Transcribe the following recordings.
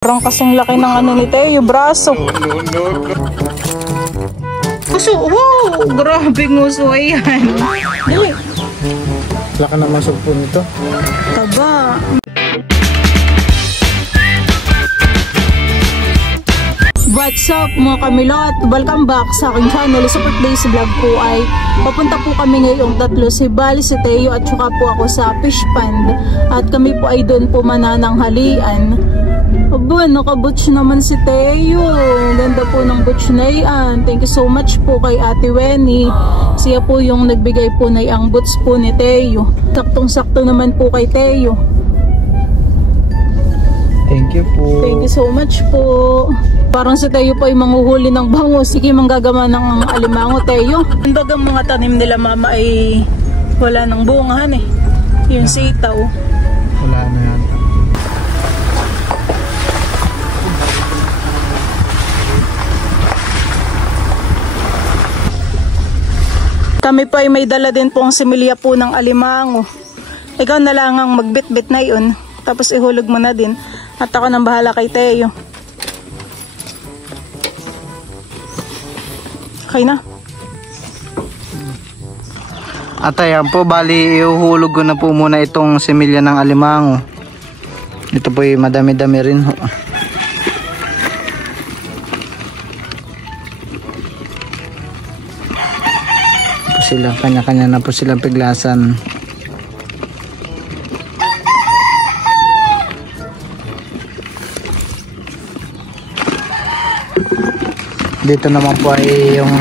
Parang kasing laki ng ano ni Teo, braso. Nguso, wow! Grabe nguso, ayan. Dali. Laki naman sugpo nito. Taba. What's up mga kamilot? Welcome back sa aking channel. Sa today's vlog po ay papunta po kami ngayong tatlo, si Bali, si Teo at saka po ako sa fish pond. At kami po ay doon po manananghalian. Aba, nakabutch naman si Teo. Ganda po ng butch na yan. Thank you so much po kay Ate Wenny. Siya po yung nagbigay po na ang butch po ni Teo. Saktong-sakto naman po kay Teo. Thank you po. Thank you so much po. Parang si Teo po ay manguhuli ng bangus. Sige, manggagawa ng alimango, Teo. Kumbaga mga tanim nila mama ay wala ng bungahan eh. Yung sitaw. Wala na yan. Kami pa ay may dala din pong similya po ng alimango. Ikaw na lang ang magbit-bit na yun. Tapos ihulog mo na din. At ako nang bahala kay Teo. Okay na. At ayan po, bali ihuhulog ko na po muna itong similya ng alimango. Ito po ay madami-dami rin ho. Sila, kanya-kanya na po silang piglasan. Dito naman po ay yung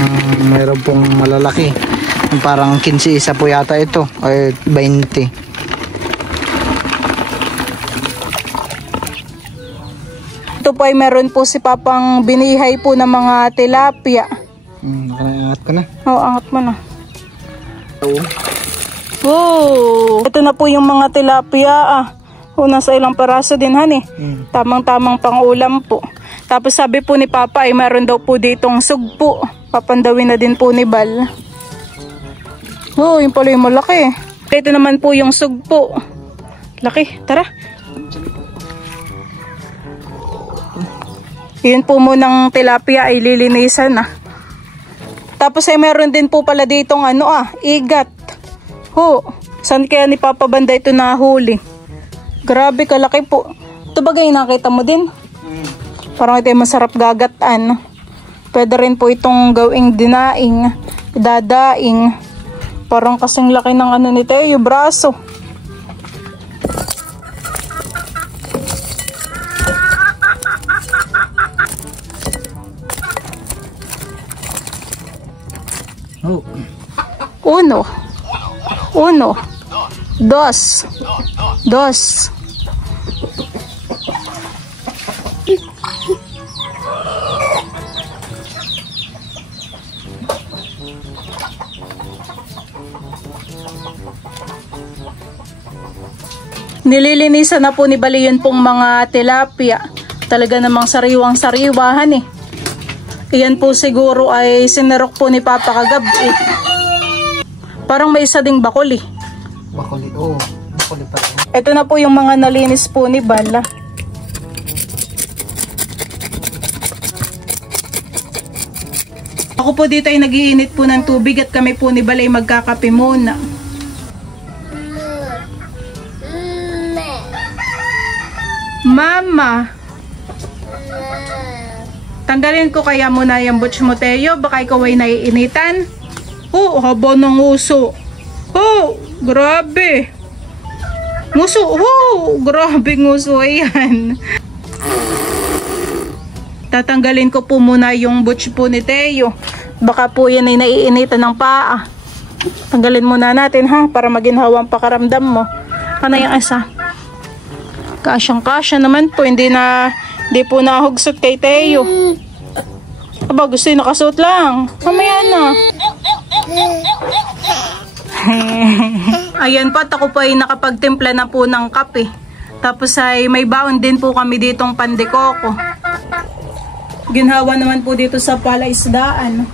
mayroon pong malalaki, parang 15 isa po yata ito, ay 20. Ito po ay meron po si Papang binihay po ng mga tilapia. Angat ko na. Oo, angat mo na. Wow! Ito na po yung mga tilapia nasa ilang peraso din han eh. Tamang-tamang pang ulam po. Tapos sabi po ni Papa ay meron daw po ditong sugpo. Papandawin na din po ni Bal. Oh, yung pala yung malaki. Ito naman po yung sugpo. Laki, tara. Yun po munang tilapia ay lilinisan na. Tapos ay meron din po pala ditong igat. Saan kaya ni Papa Banda ito nahuli? Grabe kalaki po. Ito bagay nakita mo din? Parang ito masarap gagataan. Pwede rin po itong gawing dinaing, dadaing. Parang kasing laki ng ni Teo, braso. Uno, dos. Nililinisan na po ni Bali yun pong mga tilapia. Talaga namang sariwang-sariwahan eh. Iyan po siguro ay sinarok po ni Papa kagabi. Parang may isa ding bakuli. Bakuli, bakuli pa. Ito na po yung mga nalinis po ni Bala. Ako po dito ay nag-iinit po ng tubig at kami po ni Bala ay magkakape muna. Mama! Tanggalin ko kaya muna yung butch mo, Teo. Baka ikaw ay naiinitan. Haba ng uso. Grabe. Nguso, grabe nguso. Ayan. Tatanggalin ko po muna yung butch po ni Teo. Baka po yan ay naiinitan ng paa. Tanggalin muna natin para maginhawang pakaramdam mo. Ano yung isa? Kasyang-kasya naman po. Hindi po nahugsot kay Teo. Aba, gusto yung nakasuot lang. Mamaya na. Ayan po, ako po ay nakapagtimpla na po ng kape. Tapos ay may baon din po kami ditong pandekoko. Ginhawa naman po dito sa palaisdaan.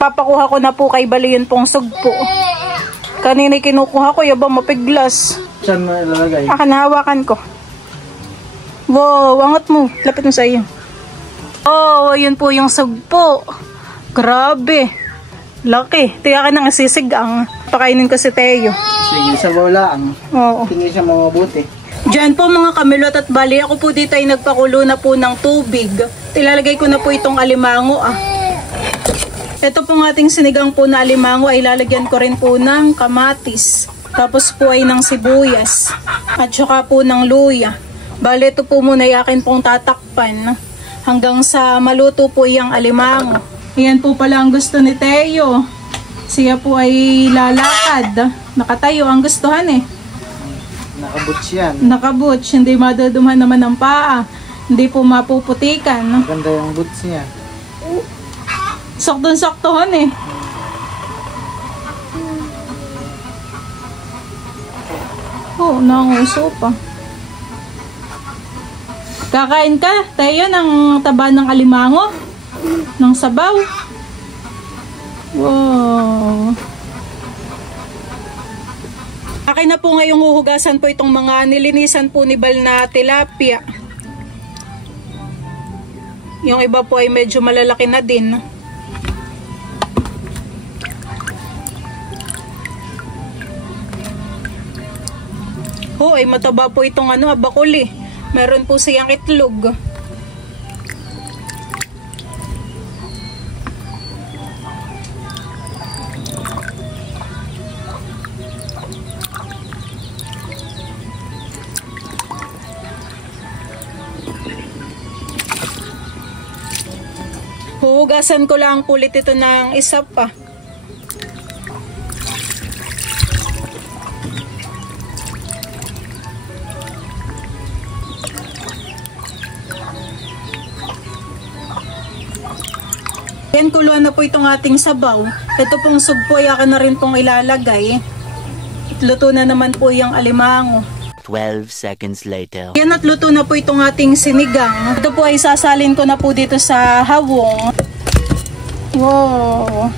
Papakuha ko na po kay Bali yun pong sugpo. Kanina kinukuha ko, yabang mapiglas. Saan mo ilalagay? Akan, hawakan ko. Wow, angat mo. Lapit mo sa iyo. Oh, ayun po yung sugpo. Grabe. Laki. Tiyakan ng asisigang. Pakainin ko si Teo. Sige, sa lang. Oo. Tingin siya mabuti. Diyan po mga kamilot at bali, ako po dito ay nagpakulo na po ng tubig. Ilalagay ko na po itong alimango Ito pong ating sinigang po na alimango ay lalagyan ko rin po ng kamatis. Tapos po ay ng sibuyas. At saka po ng luya. Bali, ito po muna ay akin pong tatakpan hanggang sa maluto po yung alimango. Ayan po pala ang gusto ni Teo. Siya po ay lalakad. Nakatayo ang gustuhan Nakabuts yan. Nakabuts, hindi madudumhan naman ng paa. Hindi po mapuputikan. Maganda yung boots niya. Saktong-saktohan Oh, nanguso pa. Kakain ka, Teo, ng taba ng alimango? Ng sabaw? Wow. Akin na po ngayong huhugasan po itong mga nilinisan po ni Bal na tilapia. Yung iba po ay medyo malalaki na din. Oh, ay mataba po itong abakuli. Meron po siyang itlog. Huhugasan ko lang ulit ito ng isa pa. Yan, kuluan na po itong ating sabaw. Ito pong sugpo ay akin na rin pong ilalagay. At luto na naman po yung alimango. 12 seconds later. Yan, at luto na po itong ating sinigang. Ito po ay sasalin ko na po dito sa hawong. Wow.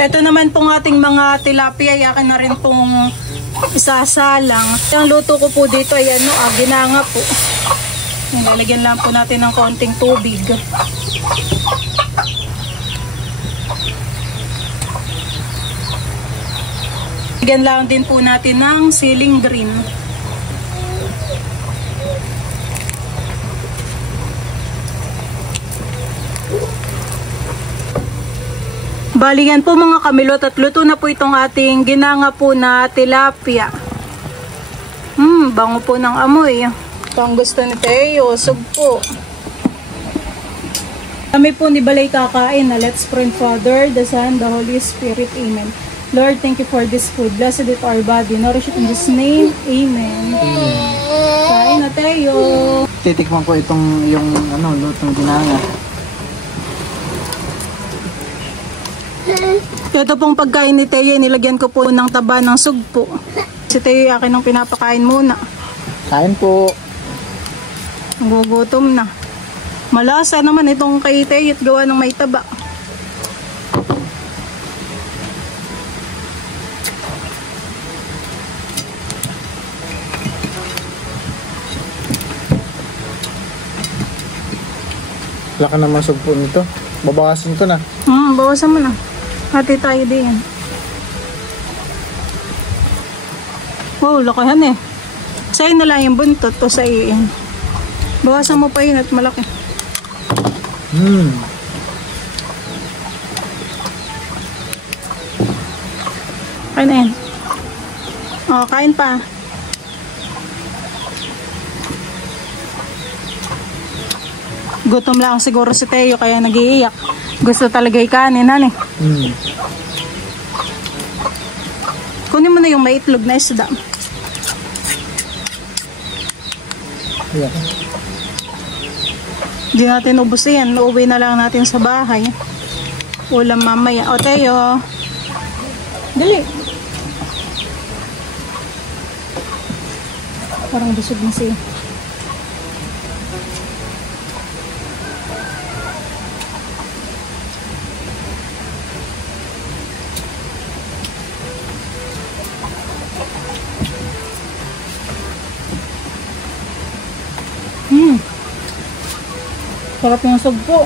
Ito naman pong ating mga tilapia ay akin na rin pong isasalang. Ang luto ko po dito ay ginanga po. Lalagyan lang po natin ng konting tubig. Lagyan lang din po natin ng siling green. Bali yan po mga kamilot at luto na po itong ating ginanga po na tilapia. Bango po ng amoy. Ito ang gusto ni Teo, sugpo. Kami po ni Balay kakain na let's pray. Father, the Son, the Holy Spirit. Amen. Lord, thank you for this food. Blessed it our body. Nourish it in this name. Amen. Kain na Teo. Titikman ko yung lutong ginanga. Ito pong pagkain ni Teo, nilagyan ko po ng taba ng sugpo. Si Teo akin ang pinapakain muna. Kain po. Gugutom na. Malasa naman itong kay Teo at gawa ng may taba. Laka naman sugpo nito. Babawasan ko na. Bawasan mo na. Hati tayo din. Wow, lakihan Sa'yo na lang yung buntot to sa iyo. Bawasan mo pa yun at malaki. Kain na yan. Kain pa. Gutom lang siguro si Teo kaya nag-iiyak. Gusto talaga ikanin, Kunin mo na yung may itlog na isda. Yeah. Hindi natin ubos yan. Uuwi na lang natin sa bahay. Ulam mamaya. O Teo. Dali. Parang busog na siya. Sarap yung sugpo.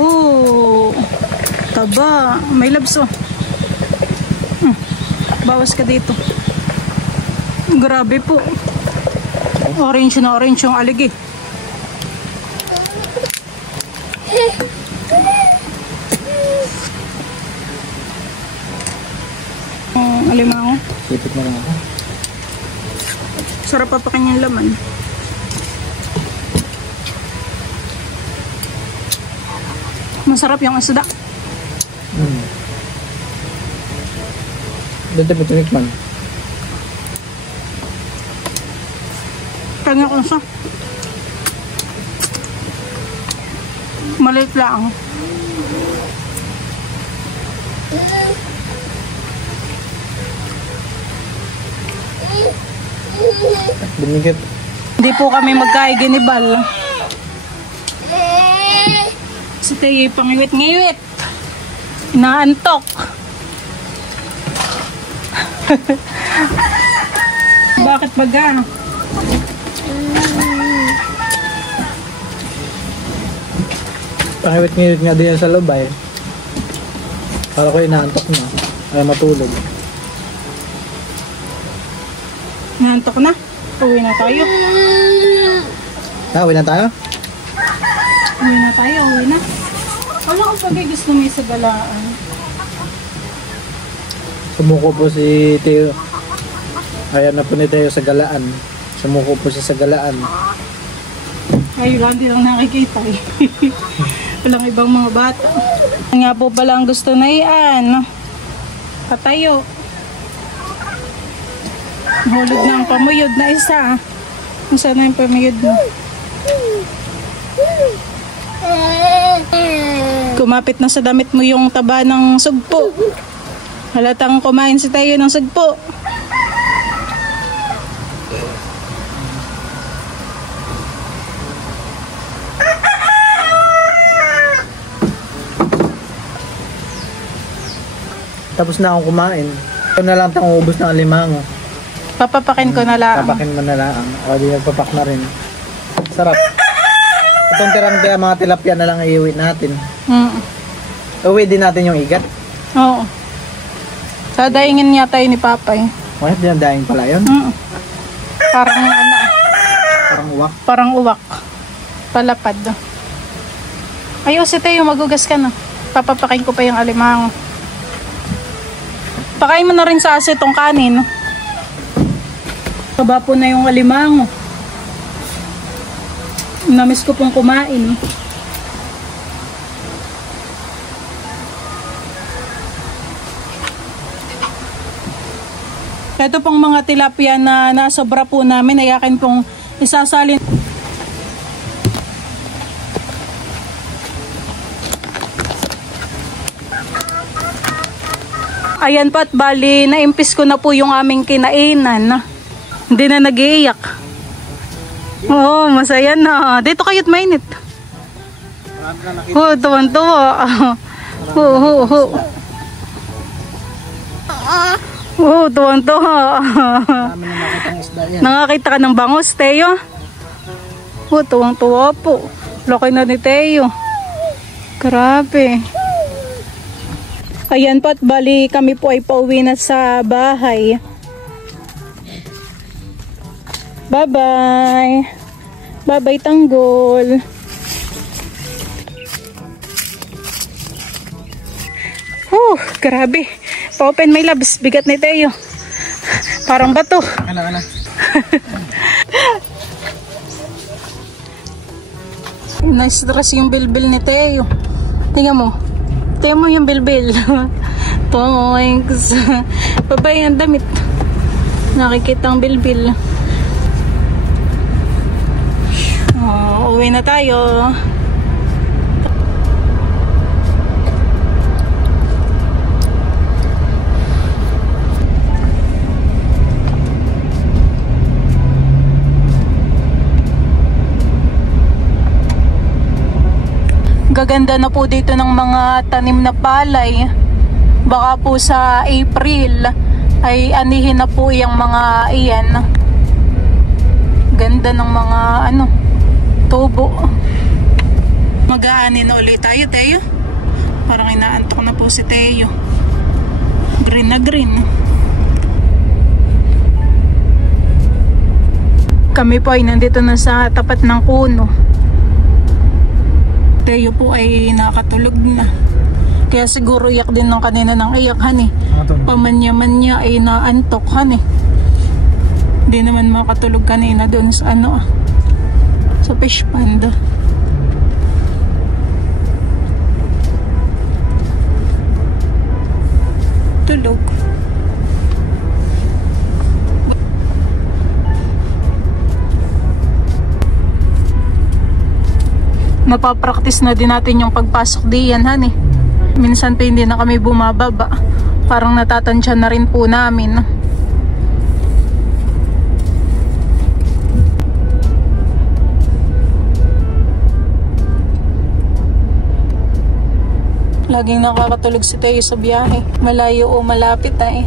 Oh, taba. May labso. Bawas ka dito. Grabe po. Orange na orange yung aligi. Alimango. Sipit na lang ako. Sarap pa kanyang laman. Masarap yung asda. Dito po tinikman. Kanya ko siya. Maliit lang. Bumigit. Hindi po kami magkaiginibal. Si Teo pangiwit-ngiwit. Inaantok. Bakit baga? Pangiwit-ngiwit nga din sa loob ay. Para ko inaantok na. Ay matulog. Inaantok na. Uwi na tayo. Uwi na tayo? Uwi na tayo. Uwi na. Wala ko pag gusto mo sa galaan. Sumuko po si Teo. Ayaw na po ni Teo sa galaan. Sumuko po siya sa galaan. Ay, lang din lang nakikita eh. Walang ibang mga bata. Nga po pala ang gusto na iyan. Patayo. Hulog na ang pamuyod na isa. Kung saan na yung pamuyod mo? Kumapit na sa damit mo yung taba ng sugpo. Halatang kumain si Tayo ng sugpo. Tapos na akong kumain. Ito na lang tayong ubos ng alimango. Papapakin ko na lang. Papakin mo na lang. O di nagpapak na rin. Sarap. Itong tirang mga tilapia na lang iuwi natin. Uwi din natin yung igat. Oo. Sadaingin yata yun ni Papay. Bakit dinadaing pala yun? Parang ano. Parang uwak. Parang uwak. Palapad. Ayaw si Teo, magugas ka na. Papapakin ko pa yung alimango. Pakain mo na rin sa aso itong kanin. Kaba po na yung alimango. Namiss ko pong kumain. Ito pong mga tilapia na nasobra po namin ay akin pong isasalin. Ayan po at bali, naimpis ko na po yung aming kinainan. Hindi na nag-iiyak. Oo, masaya na. Dito kayo't mainit. Oo, tuwan-tuwa. Oo. Oo, tuwan-tuwa. Nakakita ka ng bangus, Teo? Oo, tuwang-tuwa po. Laki na ni Teo. Grabe. Ayan po at bali kami po ay pauwi na sa bahay. Bye-bye. Bye-bye, Tanggol. Grabe. Pa-open my labs. Bigat ni Teo. Parang bato. Ano. Na-stress yung bilbil ni Teo. Tingnan mo. Tingnan mo yung bilbil. Points. Babay ang damit. Nakikita ang bilbil. Uwi na tayo. Gaganda na po dito ng mga tanim na palay. Baka po sa April ay anihin na po yung mga iyan. Ganda ng mga tubo. Mag-aani na ulit tayo, Teo. Parang inaantok na po si Teo. Green na green. Kami po ay nandito na sa tapat ng kuno. Teo po ay nakatulog na. Kaya siguro iyak din ng kanina ng iyak, han eh. Pamanya-manya ay naantok, han eh. Hindi naman makatulog kanina doon sa sa fish pond. Tulog. Napapraktis na din natin yung pagpasok diyan, han eh. Minsan pa hindi na kami bumababa. Parang natatansya na rin po namin. Laging nakakatulog si Teo sa biyahe. Malayo o malapit eh.